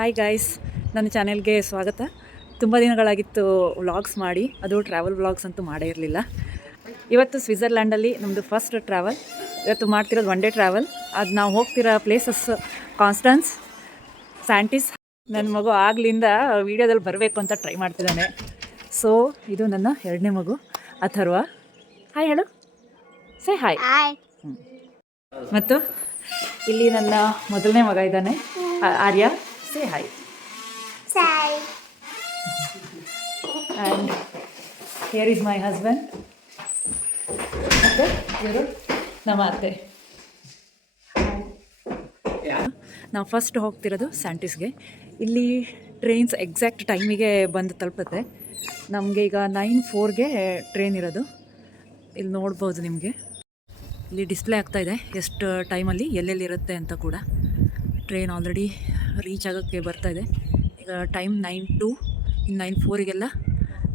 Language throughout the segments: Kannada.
ಹಾಯ್ ಗಾಯ್ಸ್, ನನ್ನ ಚಾನೆಲ್ಗೆ ಸ್ವಾಗತ. ತುಂಬ ದಿನಗಳಾಗಿತ್ತು ವ್ಲಾಗ್ಸ್ ಮಾಡಿ, ಅದು ಟ್ರಾವೆಲ್ ವ್ಲಾಗ್ಸ್ ಅಂತೂ ಮಾಡೇ ಇರಲಿಲ್ಲ. ಇವತ್ತು ಸ್ವಿಟ್ಜರ್ಲ್ಯಾಂಡಲ್ಲಿ ನಮ್ಮದು ಫಸ್ಟ್ ಟ್ರಾವೆಲ್. ಇವತ್ತು ಮಾಡ್ತಿರೋದು ಒನ್ ಡೇ ಟ್ರಾವೆಲ್. ಅದು ನಾವು ಹೋಗ್ತಿರೋ ಪ್ಲೇಸಸ್ ಕಾನ್ಸ್ಟನ್ಸ್, ಸ್ಯಾಂಟಿಸ್. ನನ್ನ ಮಗು ಆಗ್ಲಿಂದ ವೀಡಿಯೋದಲ್ಲಿ ಬರಬೇಕು ಅಂತ ಟ್ರೈ ಮಾಡ್ತಿದ್ದಾನೆ. ಸೊ ಇದು ನನ್ನ ಎರಡನೇ ಮಗು ಅಥರ್ವ. ಹಾಯ್ ಹೇಳು, ಸೇ ಹಾಯ್. ಮತ್ತು ಇಲ್ಲಿ ನನ್ನ ಮೊದಲನೇ ಮಗ ಇದ್ದಾನೆ ಆರ್ಯ. Say hi. Say. And here is my husband. ಮತ್ತೆ ಇವರು ನಮ್ಮ ಅತ್ತೆ. ನಾವು ಫಸ್ಟ್ ಹೋಗ್ತಿರೋದು ಸ್ಯಾಂಟಿಸ್ಗೆ. ಇಲ್ಲಿ ಟ್ರೈನ್ಸ್ ಎಕ್ಸಾಕ್ಟ್ ಟೈಮಿಗೆ ಬಂದು ತಲುಪುತ್ತೆ. ನಮಗೆ ಈಗ 9:04ಗೆ ಟ್ರೈನ್ ಇರೋದು. ಇಲ್ಲಿ ನೋಡ್ಬೋದು ನಿಮಗೆ, ಇಲ್ಲಿ ಡಿಸ್ಪ್ಲೇ ಆಗ್ತಾಯಿದೆ ಎಷ್ಟು ಟೈಮಲ್ಲಿ ಎಲ್ಲೆಲ್ಲಿ ಇರುತ್ತೆ ಅಂತ ಕೂಡ. ಟ್ರೈನ್ ಆಲ್ರೆಡಿ ರೀಚ್ ಆಗೋಕ್ಕೆ ಬರ್ತಾಯಿದೆ. ಈಗ ಟೈಮ್ 9:02, ಇನ್ನು 9:04ಗೆಲ್ಲ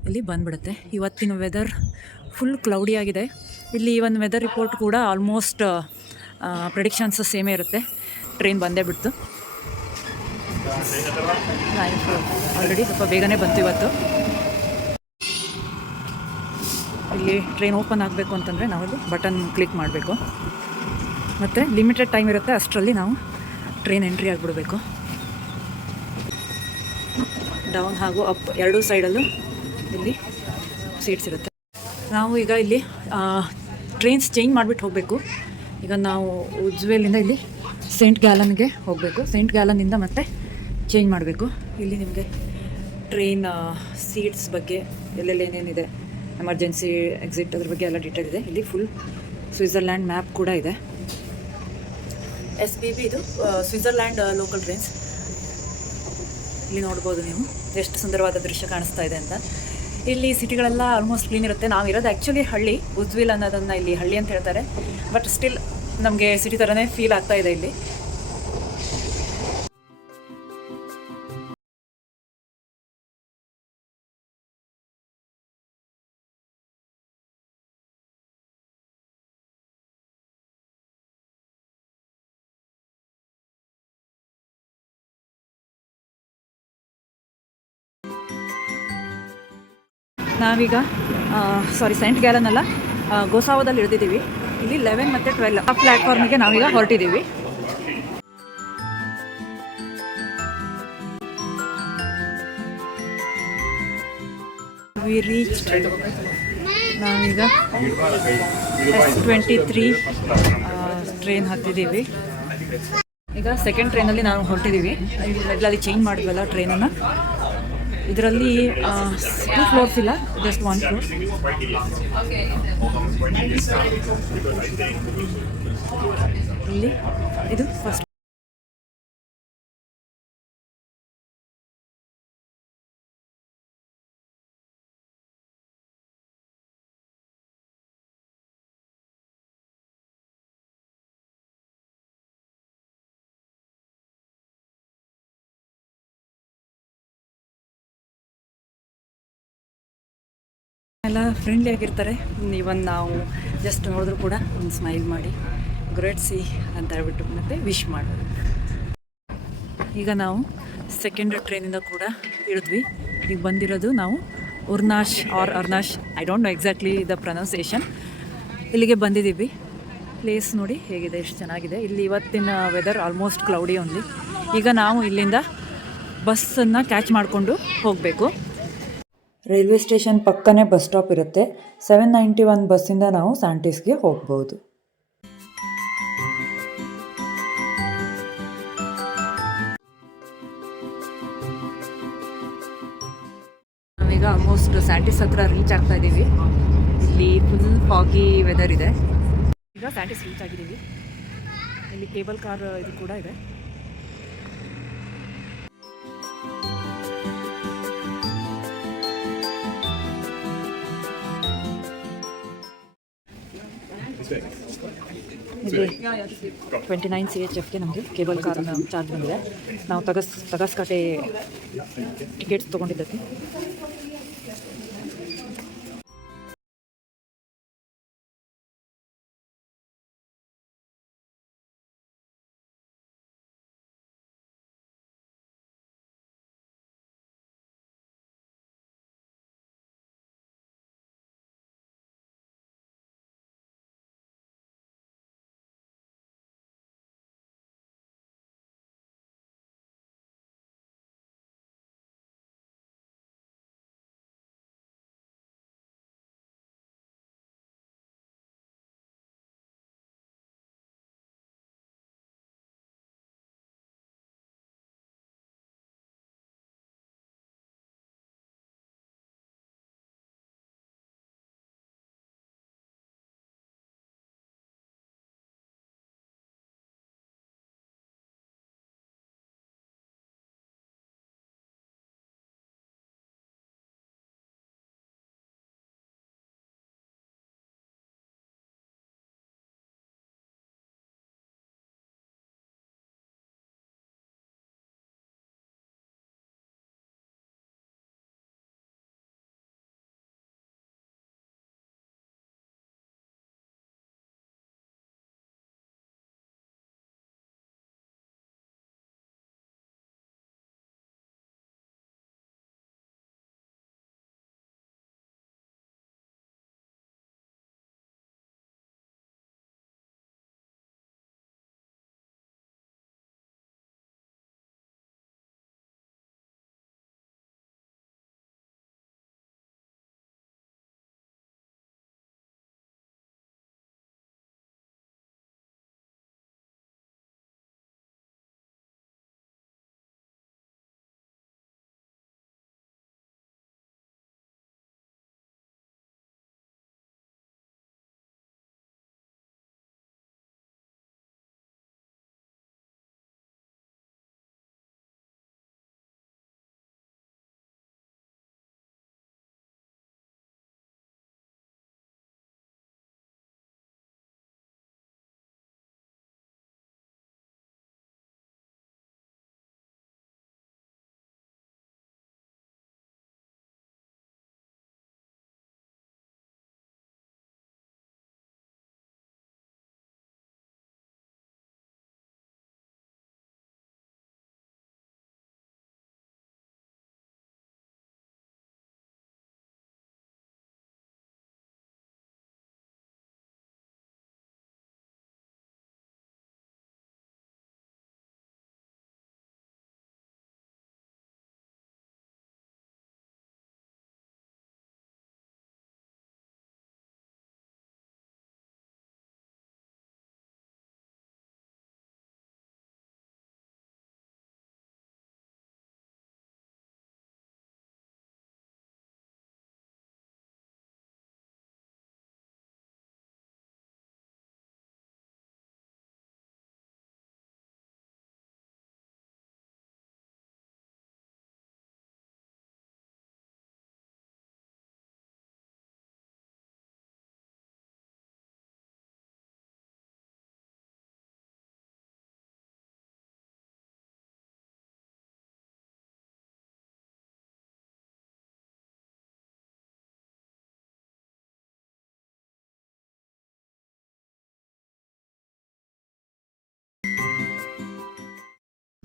ಇಲ್ಲಿ ಬಂದುಬಿಡುತ್ತೆ. ಇವತ್ತಿನ ವೆದರ್ ಫುಲ್ ಕ್ಲೌಡಿ ಆಗಿದೆ. ಇಲ್ಲಿ ಒಂದು ವೆದರ್ ರಿಪೋರ್ಟ್ ಕೂಡ ಆಲ್ಮೋಸ್ಟ್ ಪ್ರೆಡಿಕ್ಷನ್ಸ್ ಸೇಮೇ ಇರುತ್ತೆ. ಟ್ರೈನ್ ಬಂದೇ ಬಿಡ್ತು. 9:04 ಆಲ್ರೆಡಿ ಸ್ವಲ್ಪ ಬೇಗನೆ ಬಂತು ಇವತ್ತು. ಇಲ್ಲಿ ಟ್ರೈನ್ ಓಪನ್ ಆಗಬೇಕು ಅಂತಂದರೆ ನಾವಲ್ಲಿ ಬಟನ್ ಕ್ಲಿಕ್ ಮಾಡಬೇಕು. ಮತ್ತು ಲಿಮಿಟೆಡ್ ಟೈಮ್ ಇರುತ್ತೆ, ಅಷ್ಟರಲ್ಲಿ ನಾವು ಟ್ರೈನ್ ಎಂಟ್ರಿ ಆಗಿಬಿಡಬೇಕು. ಡೌನ್ ಹಾಗೂ ಅಪ್ ಎರಡೂ ಸೈಡಲ್ಲೂ ಇಲ್ಲಿ ಸೀಟ್ಸ್ ಇರುತ್ತೆ. ನಾವು ಈಗ ಇಲ್ಲಿ ಟ್ರೈನ್ಸ್ ಚೇಂಜ್ ಮಾಡಿಬಿಟ್ಟು ಹೋಗಬೇಕು. ಈಗ ನಾವು ಉಜ್ವೇಲಿಂದ ಇಲ್ಲಿ ಸೇಂಟ್ ಗ್ಯಾಲನ್ಗೆ ಹೋಗಬೇಕು. ಸೇಂಟ್ ಗ್ಯಾಲನ್ನಿಂದ ಮತ್ತೆ ಚೇಂಜ್ ಮಾಡಬೇಕು. ಇಲ್ಲಿ ನಿಮಗೆ ಟ್ರೈನ್ ಸೀಟ್ಸ್ ಬಗ್ಗೆ ಎಲ್ಲೆಲ್ಲಿ ಏನೇನಿದೆ, ಎಮರ್ಜೆನ್ಸಿ ಎಕ್ಸಿಟ್ ಅದ್ರ ಬಗ್ಗೆ ಎಲ್ಲ ಡೀಟೇಲ್ ಇದೆ. ಇಲ್ಲಿ ಫುಲ್ ಸ್ವಿಟ್ಜರ್ಲ್ಯಾಂಡ್ ಮ್ಯಾಪ್ ಕೂಡ ಇದೆ. SBB ಇದು ಸ್ವಿಟ್ಜರ್ಲ್ಯಾಂಡ್ ಲೋಕಲ್ ಟ್ರೈನ್ಸ್. ಇಲ್ಲಿ ನೋಡ್ಬೋದು ನೀವು ಎಷ್ಟು ಸುಂದರವಾದ ದೃಶ್ಯ ಕಾಣಿಸ್ತಾ ಇದೆ ಅಂತ. ಇಲ್ಲಿ ಸಿಟಿಗಳೆಲ್ಲ ಆಲ್ಮೋಸ್ಟ್ ಕ್ಲೀನ್ ಇರುತ್ತೆ. ನಾವಿರೋದು ಆ್ಯಕ್ಚುಲಿ ಹಳ್ಳಿ, ಉಜ್ವಿಲ್ ಅನ್ನೋದನ್ನು ಇಲ್ಲಿ ಹಳ್ಳಿ ಅಂತ ಹೇಳ್ತಾರೆ. ಬಟ್ ಸ್ಟಿಲ್ ನಮಗೆ ಸಿಟಿ ಥರನೇ ಫೀಲ್ ಆಗ್ತಾ ಇದೆ ಇಲ್ಲಿ. ನಾವೀಗ ಸೆಂಟ್ ಗ್ಯಾಲನ್ ಅಲ್ಲ, ಗೋಸಾವದಲ್ಲಿ ಇಳಿದಿದ್ದೀವಿ. ಇಲ್ಲಿ 11 ಮತ್ತು 12 ಆ ಪ್ಲ್ಯಾಟ್ಫಾರ್ಮಿಗೆ ನಾವೀಗ ಹೊರಟಿದ್ದೀವಿ. V reach. ನಾವೀಗ S23 ಟ್ರೈನ್ ಹತ್ತಿದ್ದೀವಿ. ಈಗ ಸೆಕೆಂಡ್ ಟ್ರೈನಲ್ಲಿ ನಾವು ಹೊರಟಿದ್ದೀವಿ. ಅಲ್ಲಿ ಚೇಂಜ್ ಮಾಡಿದ್ವಲ್ಲ ಟ್ರೈನನ್ನು. ಇದರಲ್ಲಿ 2 ಫ್ಲೋರ್ಸ್ ಇಲ್ಲ, ಜಸ್ಟ್ 1 ಫ್ಲೋರ್. ಇಲ್ಲಿ ಇದು ಫಸ್ಟ್. ಎಲ್ಲ ಫ್ರೆಂಡ್ಲಿ ಆಗಿರ್ತಾರೆ. ಇವನ್ ನಾವು ಜಸ್ಟ್ ನೋಡಿದ್ರು ಕೂಡ ಒಂದು ಸ್ಮೈಲ್ ಮಾಡಿ ಗ್ರೇಟ್ ಸಿ ಅಂತ ಹೇಳ್ಬಿಟ್ಟು ಮತ್ತೆ ವಿಶ್ ಮಾಡೋದು. ಈಗ ನಾವು ಸೆಕೆಂಡ್ ಟ್ರೈನಿಂದ ಕೂಡ ಇಳಿದ್ವಿ. ಈಗ ಬಂದಿರೋದು ನಾವು Urnash or Arnash, I don't know exactly the pronunciation. ಇಲ್ಲಿಗೆ ಬಂದಿದ್ದೀವಿ. ಪ್ಲೇಸ್ ನೋಡಿ ಹೇಗಿದೆ, ಎಷ್ಟು ಚೆನ್ನಾಗಿದೆ. ಇಲ್ಲಿ ಇವತ್ತಿನ ವೆದರ್ ಆಲ್ಮೋಸ್ಟ್ ಕ್ಲೌಡಿ ಓನ್ಲಿ. ಈಗ ನಾವು ಇಲ್ಲಿಂದ ಬಸ್ಸನ್ನು ಕ್ಯಾಚ್ ಮಾಡಿಕೊಂಡು ಹೋಗಬೇಕು. ರೈಲ್ವೆ ಸ್ಟೇಷನ್ ಪಕ್ಕನೇ ಬಸ್ ಸ್ಟಾಪ್ ಇರುತ್ತೆ. 791 ಬಸ್ಸಿಂದ ನಾವು ಸ್ಯಾಂಟಿಸ್ಗೆ ಹೋಗ್ಬೋದು. ನಾವೀಗ ಆಲ್ಮೋಸ್ಟ್ ಸ್ಯಾಂಟಿಸ್ ಹತ್ರ ರೀಚ್ ಆಗ್ತಾ ಇದ್ದೀವಿ. ಇಲ್ಲಿ ಫುಲ್ ಫಾಗಿ ವೆದರ್ ಇದೆ. ಈಗ ಸ್ಯಾಂಟಿಸ್ ರೀಚ್ ಆಗಿದ್ದೀವಿ. ಇಲ್ಲಿ ಕೇಬಲ್ ಕಾರ್ ಇದು ಕೂಡ ಇದೆ. ಇದು 29 CHFಗೆ ನಮಗೆ ಕೇಬಲ್ ಕಾರ್ನ ಚಾರ್ಜ್ ಬಂದಿದೆ. ನಾವು ತಗಸ್ಕಟ್ಟೆ ಟಿಕೆಟ್ಸ್ ತೊಗೊಂಡಿದ್ದಕ್ಕೆ.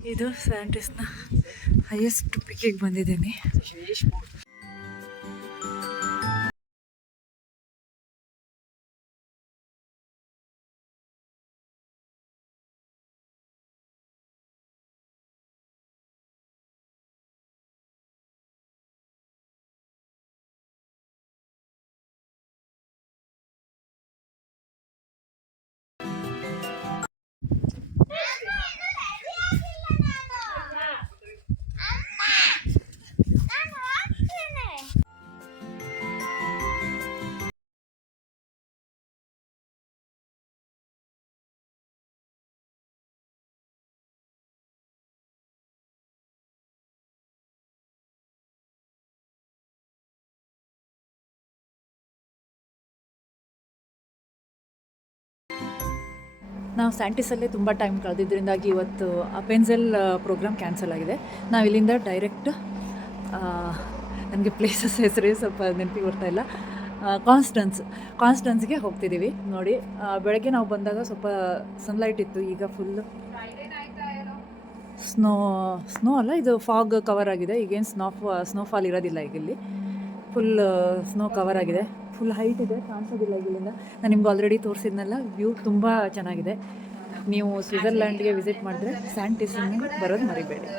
ಇದು ಸ್ಯಾಂಟಿಸ್ನ ಹೈಯೆಸ್ಟ್ ಪಿಕ್ಕಿಗೆ ಬಂದಿದ್ದೀನಿ. ನಾವು ಸ್ಯಾಂಟಿಸಲ್ಲೇ ತುಂಬ ಟೈಮ್ ಕಳೆದಿದ್ದರಿಂದಾಗಿ ಇವತ್ತು ಅಪೆನ್ಸೆಲ್ ಪ್ರೋಗ್ರಾಮ್ ಕ್ಯಾನ್ಸಲ್ ಆಗಿದೆ. ನಾವು ಇಲ್ಲಿಂದ ಡೈರೆಕ್ಟ್ ನನಗೆ ಪ್ಲೇಸಸ್ ಹೆಸರೇ ಸ್ವಲ್ಪ ನೆನಪಿಗೆ ಬರ್ತಾಯಿಲ್ಲ. ಕಾನ್ಸ್ಟನ್ಸ್ಗೆ ಹೋಗ್ತಿದ್ದೀವಿ. ನೋಡಿ, ಬೆಳಗ್ಗೆ ನಾವು ಬಂದಾಗ ಸ್ವಲ್ಪ ಸನ್ಲೈಟ್ ಇತ್ತು, ಈಗ ಫುಲ್ಲು ಸ್ನೋ ಅಲ್ಲ, ಇದು ಫಾಗ್ ಕವರ್ ಆಗಿದೆ. ಈಗೇನು ಸ್ನೋಫಾಲ್ ಇರೋದಿಲ್ಲ ಈಗ ಇಲ್ಲಿ. ಫುಲ್ ಸ್ನೋ ಕವರ್ ಆಗಿದೆ, ಫುಲ್ ಹೈಟ್ ಇದೆ, ಕಾಣಿಸೋದಿಲ್ಲ ಇಲ್ಲಿಂದ. ನಾನು ನಿಮ್ಗೆ ಆಲ್ರೆಡಿ ತೋರಿಸಿದ್ನಲ್ಲ, ವ್ಯೂ ತುಂಬ ಚೆನ್ನಾಗಿದೆ. ನೀವು ಸ್ವಿಟ್ಜರ್ಲ್ಯಾಂಡ್ಗೆ ವಿಸಿಟ್ ಮಾಡಿದ್ರೆ ಸ್ಯಾಂಟಿಸ್ಗೆ ಬರೋದು ಮರಿಬೇಡಿ.